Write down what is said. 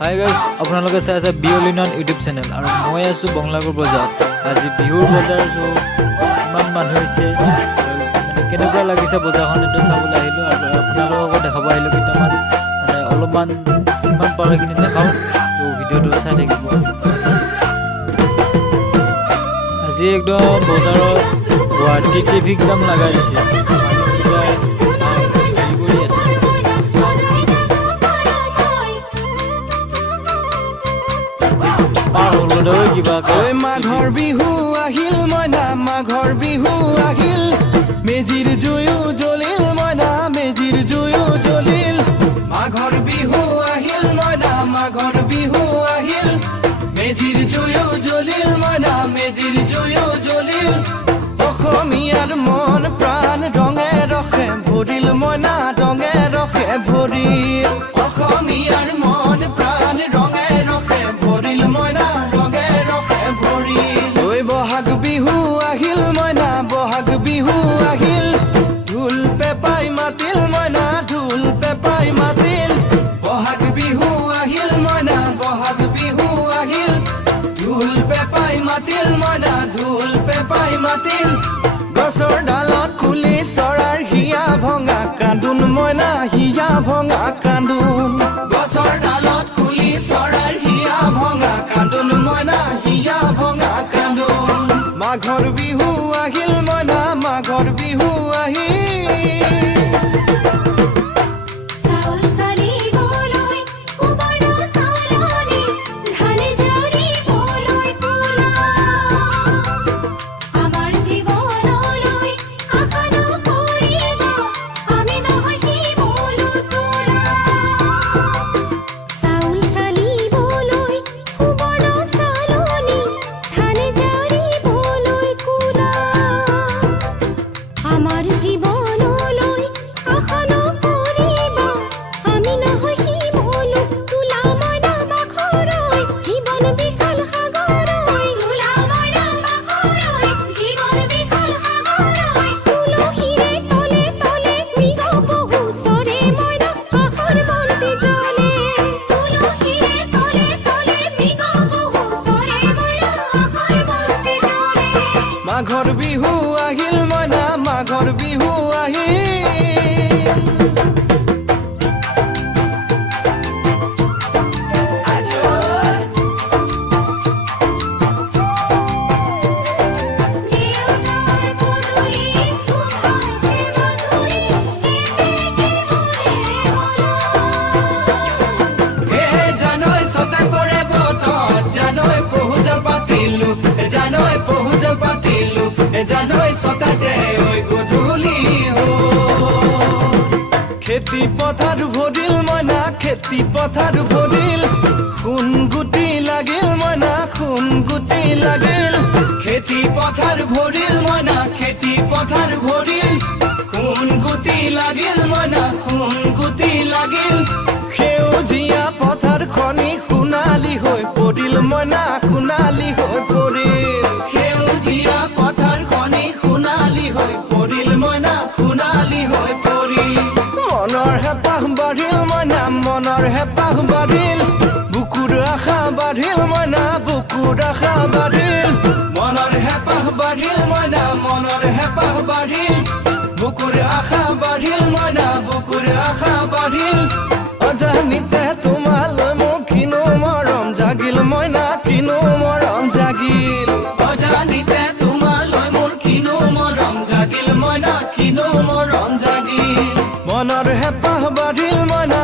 Hi guys, আপোনালোকে চাই আছে বিঅলিনন ইউটিউব চেনেল আৰু মই আছোঁ বঙলাগুৰ বজাৰত। আজি বিহুৰ বজাৰ ইমান মানুহ হৈছে, কেনেকুৱা লাগিছে বজাৰখন এইটো চাবলৈ আহিলোঁ আৰু আপোনালোককো দেখাব আহিলোঁ। কেইটামান অলপমান যিমান পাৰোঁ সেইখিনি দেখাওঁ, তো ভিডিঅ'টো চাই থাকিব। আজি একদম বজাৰত গুৱাহাটী ট্ৰেফিক জাম লগাই দিছে। মাঘৰ বিহু আহিল মইনা, মাঘৰ বিহু আহিল, মেজিৰ জুয়ো জ্বলিল মইনা, মেজিৰ জুয়ো জ্বলিল। মাঘৰ বিহু আহিল মইনা, মাঘৰ বিহু আহিল, মেজিৰ জুয়ো জ্বলিল মইনা, মেজিৰ জুয়ো জ্বলিল। অসমীয়াৰ মন প্ৰাণ ৰঙে ৰসে ভৰিল মইনা, ৰঙে ৰসে ভৰিল। অসমীয়াৰ মন প্ৰাণ ৰঙে ৰসে ভৰিল মইনা, ৰঙে ৰসে ভৰিল। ঐ বহাগ বিহু আহিল মইনা, বহাগ বিহু আহিল, ঢোল পেপাই মাতিল মইনা, ঢোল পেপাই মাতিল। বহাগ বিহু আহিল মইনা, বহাগ বিহু আহিল, ঢোল পেপাই মাতিল মইনা, ঢোল পেপাই মাতিল। গছৰ ডালত খুলি চৰাৰ হিয়া ভঙা কান্দোন মইনা, হিয়া ভঙা কান্দোন। গছৰ ডালত খুলি চৰাৰ হিয়া ভঙা কান্দোন মইনা, হিয়া ভঙা কান্দোন। মাঘৰ বিহু আহিল মইনা, মাঘৰ বিহু আহিল। মাঘৰ বিহু আহিল মইনা, মাঘৰ বিহু আহিল। জানৈ ছটাতে ঐ গধূলি খেতি পথাৰ ভৰিল মইনা, খেতি পথাৰ ভৰিল, সোণ গুটি লাগিল মইনা, সোণ গুটি লাগিল। খেতি পথাৰ ভৰিল মইনা, খেতি পথাৰ ভৰিল, সোণ গুটি লাগিল মইনা, সোণ গুটি লাগিল। সেউজীয়া পথাৰ খনি সোণালী হৈ পৰিল মইনা, সোণালী হৈ পৰিল। সেউজীয়া পথাৰ খনি সোণালী হৈ পৰিল মইনা, সোণালী হৈ পৰিল। মনৰ হেঁপাহ বাঢ়িল মইনা, মনৰ হেঁপাহ বাঢ়িল, বুকুৰ আশা বাঢ়িল মইনা, বুকুৰ আশা বাঢ়িল। মনৰ হেঁপাহ বাঢ়িল মইনা, মনৰ হেঁপাহ বাঢ়িল, বুকুৰ আশা বাঢ়িল মইনা, বুকুৰ আশা বাঢ়িল। অজানিতে তোমালৈ মোৰ কিনো মৰম জাগিল মইনা, কিনো মৰম জাগিল। অজানিতে তোমালৈ মোৰ কিনো মৰম জাগিল মইনা, কিনো মৰম জাগিল। মনৰ হেঁপাহ বাঢ়িল মইনা,